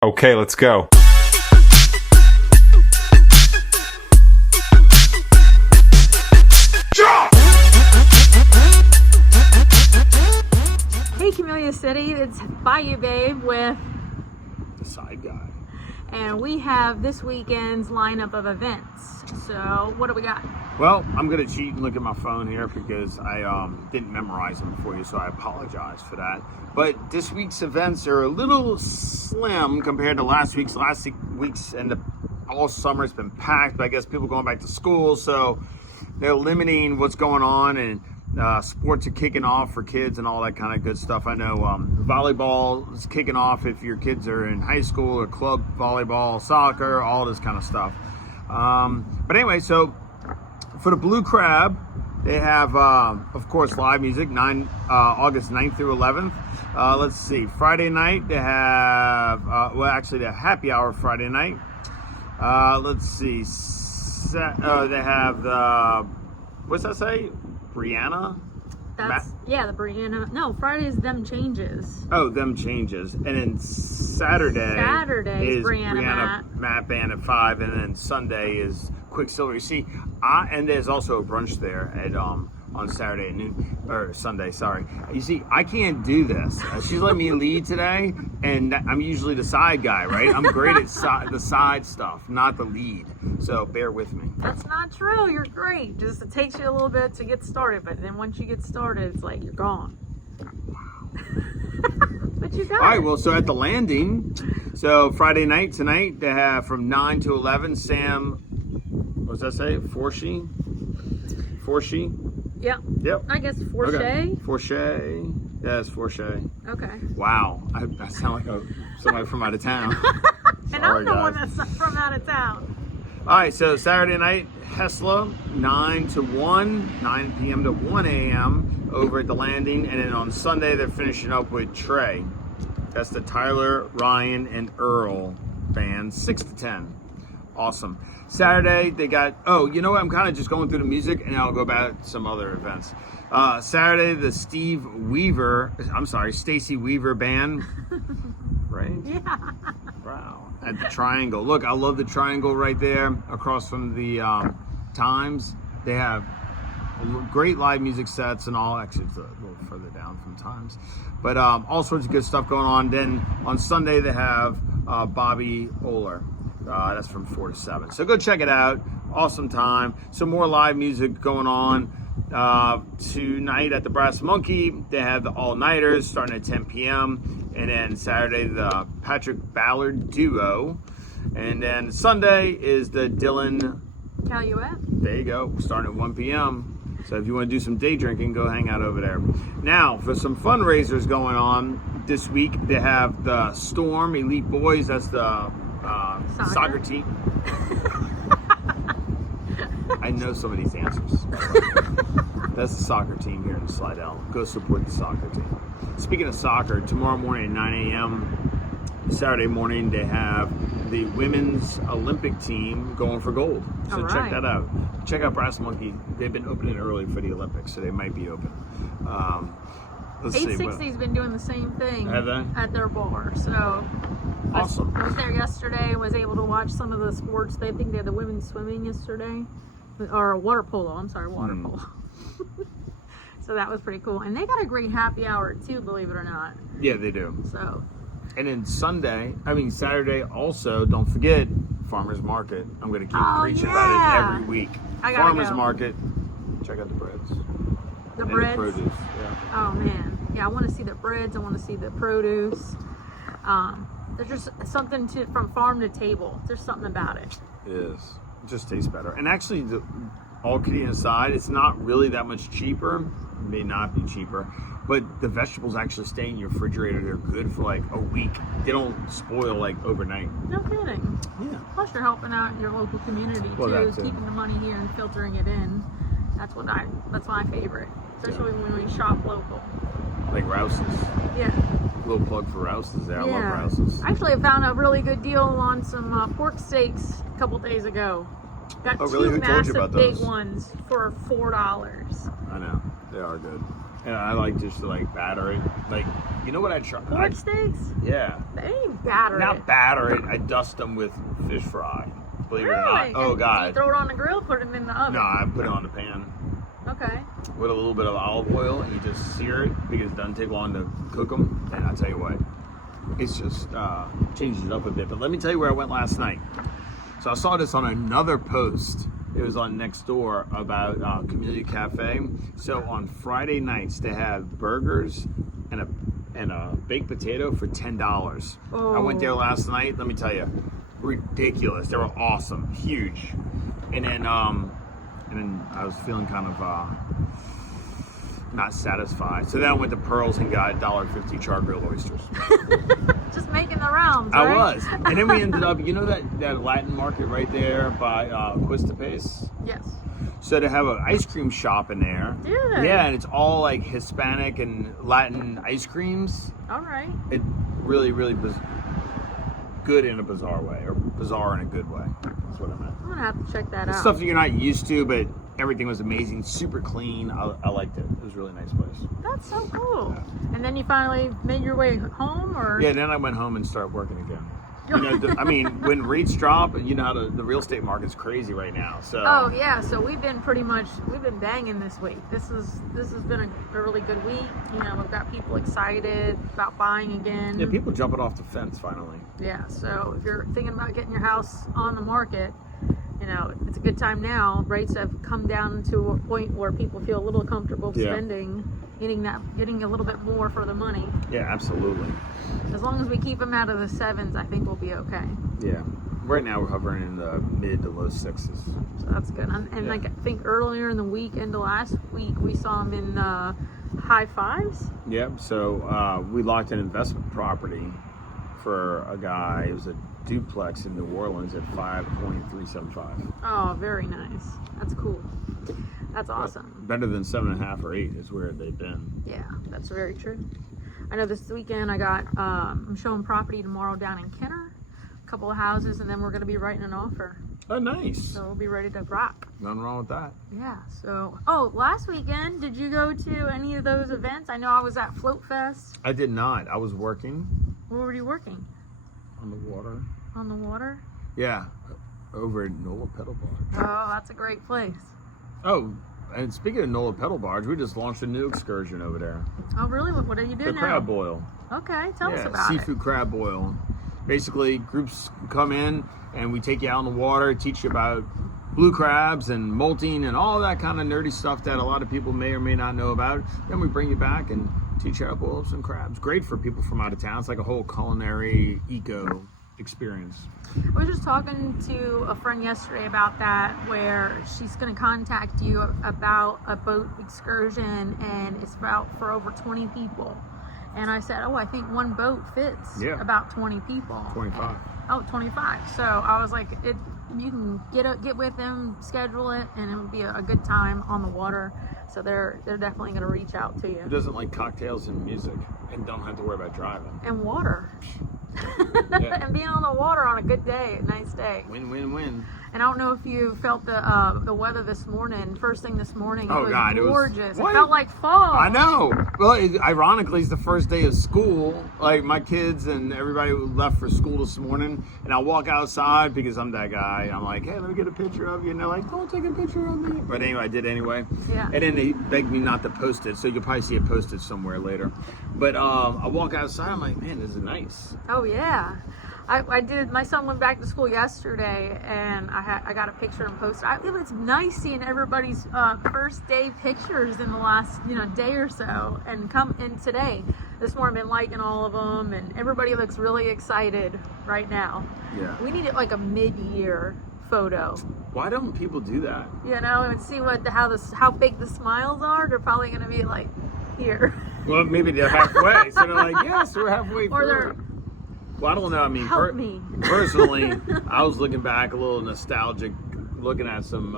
Okay, let's go. Hey, Camellia City, it's Bayou Babe with The Side Guy. and we have this weekend's lineup of events. So, what do we got? Well, I'm going to cheat and look at my phone here because I didn't memorize them for you, so I apologize for that. But this week's events are a little slim compared to last week's. Last week's and all summer has been packed, but I guess people going back to school, so they're limiting what's going on, and sports are kicking off for kids and all that kind of good stuff. I know volleyball is kicking off if your kids are in high school, or club volleyball, soccer, all this kind of stuff. But anyway, so for the Blue Crab, they have, of course, live music, August 9th through 11th. Let's see, Friday night, they have, they have happy hour Friday night. Let's see, they have the, what's that say? Brianna? The Brianna. No, Friday's Them Changes. Oh, Them Changes. And then Saturday is is Brianna Matt Band at 5, and then Sunday is Quicksilver. You see, and there's also a brunch there at on Saturday at noon, or Sunday, sorry. You see, I can't do this. She's letting me lead today, and I'm usually the side guy, right? I'm great at the side stuff, not the lead. So bear with me. That's not true. You're great. Just it takes you a little bit to get started, but then once you get started, it's like you're gone. But you got it. All right, well, so at the Landing, so Friday night tonight, they have from 9 to 11, Sam, what does that say? Forshee? Yep. I guess Forche. Okay. Forche. Yes, Forche. Okay. Wow. I sound like somebody from out of town. And Sorry, I'm the one guys. that's from out of town. All right, so Saturday night, Hesla, 9 to 1, 9 p.m. to 1 a.m. over at the Landing. And then on Sunday, they're finishing up with Trey. That's the Tyler, Ryan, and Earl band, 6 to 10. Awesome. Saturday, they got, you know what? I'm kind of just going through the music, and I'll go back to some other events. Saturday, the Stacy Weaver band. Right? Yeah. Wow. At the Triangle. Look, I love the Triangle right there across from the Times. They have great live music sets and all. Actually, it's a little further down from Times. But all sorts of good stuff going on. Then on Sunday, they have Bobby Oler. That's from 4 to 7. So go check it out. Awesome time. Some more live music going on. Tonight at the Brass Monkey, they have the All-Nighters starting at 10 p.m. And then Saturday, the Patrick Ballard Duo. And then Sunday is the Dylan Caluette. There you go. Starting at 1 p.m. So if you want to do some day drinking, go hang out over there. Now, for some fundraisers going on this week, they have the Storm Elite Boys. That's the soccer team. I know some of these answers. That's the soccer team here in Slidell. Go support the soccer team. Speaking of soccer, tomorrow morning at 9 a.m., Saturday morning, they have the women's Olympic team going for gold. So check that out. Check out Brass Monkey. They've been opening early for the Olympics, so they might be open. Let's see. 860's been doing the same thing Have they? at their bar. So Awesome. I was there yesterday, was able to watch some of the sports. They think they had the women's swimming yesterday. Or water polo. I'm sorry, water polo. So that was pretty cool. And they got a great happy hour too, believe it or not. Yeah, they do. So. And then Saturday also, don't forget, Farmer's Market. I'm going to keep preaching about it every week. Farmer's Market. Check out the breads. The breads? The produce, yeah. Oh, man. Yeah, I want to see the breads. I want to see the produce. There's just something from farm to table. There's something about it. It is. It just tastes better. And actually, all kidding aside, it's not really that much cheaper. It may not be cheaper. But the vegetables actually stay in your refrigerator. They're good for like a week. They don't spoil like overnight. No kidding. Yeah. Plus, you're helping out your local community too, keeping the money here and filtering it in. That's my favorite, especially when we shop local. Like Rouse's. Yeah. Little plug for Rouse's there. I love Rouse's. Actually, I found a really good deal on some pork steaks a couple days ago. Got really? two Who told you massive about big those? ones for $4. I know. They are good. And I like just to like batter it. Like, you know what I try? Pork steaks? Yeah. They ain't batter it. Not batter it. I dust them with fish fry. Believe it or Really? not. Oh, And God. do you throw it on the grill, put it in the oven? No, I put it on the pan Okay. with a little bit of olive oil, and you just sear it because it doesn't take long to cook them. And I'll tell you what, it's just changes it up a bit. But let me tell you where I went last night. So I saw this on another post. It was on Nextdoor about Camellia Cafe. So on Friday nights they have burgers and a baked potato for $10. Oh. I went there last night. Let me tell you, ridiculous. They were awesome, huge. And then I was feeling kind of not satisfied. So then I went to Pearl's and got $1.50 char-grilled oysters. Just making the rounds, I right? was. And then we ended up, you know that Latin market right there by Quistapes? Yes. So they have an ice cream shop in there. Do they? Yeah, and it's all like Hispanic and Latin ice creams. All right. It really, really good in a bizarre way, or bizarre in a good way. That's what I meant. I'm gonna have to check that It's out. stuff that you're not used to, but everything was amazing, super clean. I liked it. It was a really nice place. That's so cool. And then you finally made your way home, or? Yeah, then I went home and started working again. You know, I mean, when rates drop, and you know how the real estate market's crazy right now. So. Oh yeah, so we've been banging this week. This has been a really good week. You know, we've got people excited about buying again. Yeah, people jumping off the fence finally. Yeah, so if you're thinking about getting your house on the market, you know, it's a good time now. Rates have come down to a point where people feel a little comfortable spending, getting a little bit more for the money. Yeah, absolutely. As long as we keep them out of the 7s, I think we'll be okay. Yeah. Right now we're hovering in the mid to low 6s. So that's good. And like I think earlier in the week into last week, we saw them in the high 5s. Yep. So we locked an investment property for a guy. It was a duplex in New Orleans at 5.375. Oh, very nice. That's cool. That's awesome. Better than 7.5 or 8 is where they've been. Yeah, that's very true. I know this weekend I'm showing property tomorrow down in Kenner, a couple of houses, and then we're going to be writing an offer. Oh, nice. So we'll be ready to rock. Nothing wrong with that. Yeah, so, last weekend, did you go to any of those events? I know I was at Float Fest. I did not. I was working. Where were you working? On the water. On the water? Yeah, over at Nola Pedal Barge. Oh, that's a great place. Oh, and speaking of Nola Pedal Barge, we just launched a new excursion over there. Oh, really? What do you do The now? crab boil. Okay, tell us about seafood crab boil. Basically, groups come in and we take you out in the water, teach you about blue crabs and molting and all that kind of nerdy stuff that a lot of people may or may not know about. Then we bring you back and teach you how to boil up some crabs. Great for people from out of town. It's like a whole culinary eco experience. I was just talking to a friend yesterday about that, where she's going to contact you about a boat excursion, and it's for over 20 people. And I said, I think one boat fits about 20 people. 25. Oh, 25. So I was like, you can get with them, schedule it, and it would be a good time on the water. So they're definitely going to reach out to you. Who doesn't like cocktails and music and don't have to worry about driving? And water. Yeah. And being on the water on a good day, a nice day. Win, win, win. And I don't know if you felt the weather this morning. First thing this morning, it was gorgeous. It felt like fall. I know. Well, ironically, it's the first day of school. Like my kids and everybody left for school this morning, and I walk outside because I'm that guy. I'm like, hey, let me get a picture of you, and they're like, don't take a picture of me. But anyway, I did anyway. Yeah. And then they begged me not to post it, so you'll probably see it posted somewhere later. But I walk outside. I'm like, man, this is nice. Oh yeah. I did. My son went back to school yesterday, and I got a picture and posted. It was nice seeing everybody's first day pictures in the last day or so, and today, this morning, I've been liking all of them, and everybody looks really excited right now. Yeah. We need like a mid-year photo. Why don't people do that? And see how big the smiles are. They're probably going to be like here. Well, maybe they're halfway, so they're like, yes, we're halfway Or through. they're. Well, I don't know. I mean, Help me. Personally, I was looking back a little nostalgic, looking at some,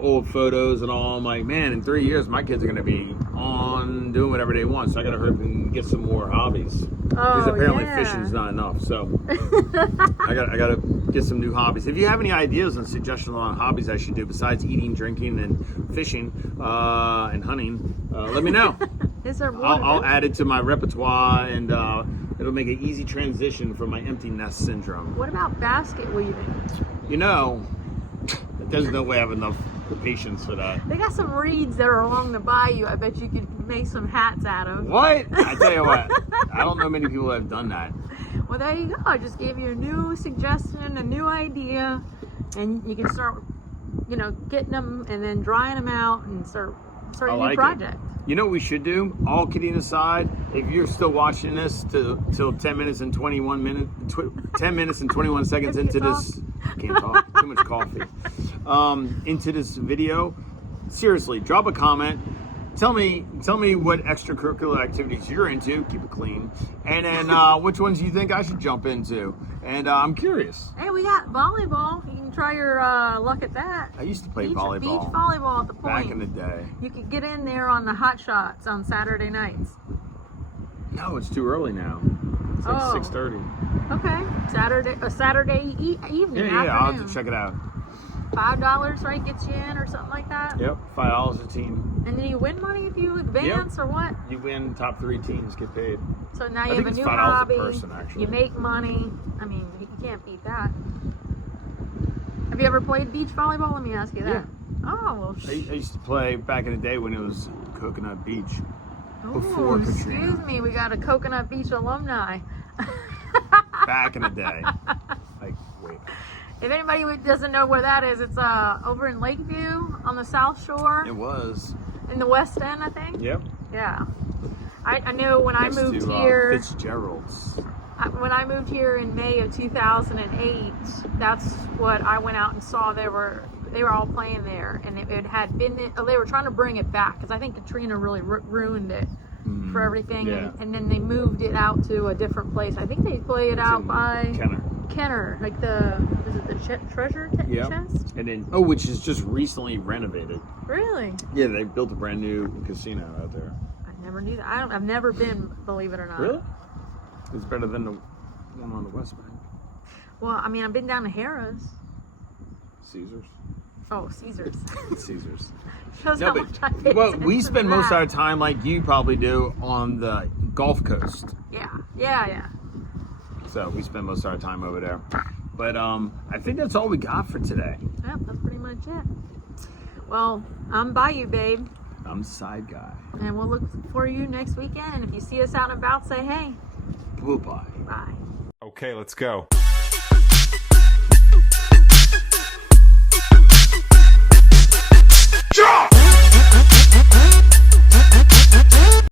old photos and all. I'm like, man, in 3 years, my kids are going to be on doing whatever they want. So I got to hurry up and get some more hobbies. Because apparently fishing's not enough. So I got to get some new hobbies. If you have any ideas and suggestions on hobbies I should do besides eating, drinking, and fishing and hunting, let me know. Is there more? I'll add it to my repertoire, and it'll make an easy transition from my empty nest syndrome. What about basket weaving? You know, there's no way I have enough patience for that. They got some reeds that are along the bayou. I bet you could make some hats out of. What? I tell you what, I don't know many people who have done that. Well, there you go. I just gave you a new suggestion, a new idea, and you can start, getting them and then drying them out and start a new project. You know what we should do? All kidding aside, if you're still watching this till 10 minutes and 21 seconds into this, I can't talk, too much coffee. Into this video, seriously, drop a comment. Tell me what extracurricular activities you're into. Keep it clean, and then which ones you think I should jump into. And I'm curious. Hey, we got volleyball. You can try your luck at that. I used to play volleyball. Beach volleyball at the point. Back in the day. You could get in there on the hot shots on Saturday nights. No, it's too early now. It's like 6:30. Okay, Saturday evening. Yeah, I'll have to check it out. $5, right, gets you in or something like that? Yep, $5 a team. And do you win money if you advance or what? You win, top 3 teams get paid. So now you have a new hobby. $5 a person, actually. You make money. I mean, you can't beat that. Have you ever played beach volleyball? Let me ask you that. Yeah. Oh, well. I used to play back in the day when it was Coconut Beach. Before Katrina. Excuse me, we got a Coconut Beach alumni. Back in the day. Like, wait. If anybody doesn't know where that is, it's over in Lakeview on the South Shore. It was. In the West End, I think. Yep. Yeah. I know when I moved to, here. Fitzgerald's. When I moved here in May of 2008, that's what I went out and saw. They were all playing there, and it had been. They were trying to bring it back because I think Katrina really ruined it for everything, yeah. and then they moved it out to a different place. I think they play it out by Kenner, like is it the treasure chest? And then which is just recently renovated. Really? Yeah, they built a brand new casino out there. I never knew that. I've never been, believe it or not. Really? It's better than the one on the West Bank. Well, I mean, I've been down to Harrah's. Caesars. Oh, Caesars. Caesars. Shows how much I pay attention we spend to most of that. our time, like you probably do, on the Gulf Coast. Yeah. So we spend most of our time over there. But I think that's all we got for today. Yep, that's pretty much it. Well, I'm Bayou Babe. I'm the side guy. And we'll look for you next weekend. And if you see us out and about, say hey. Bye-bye. Bye. Okay, let's go.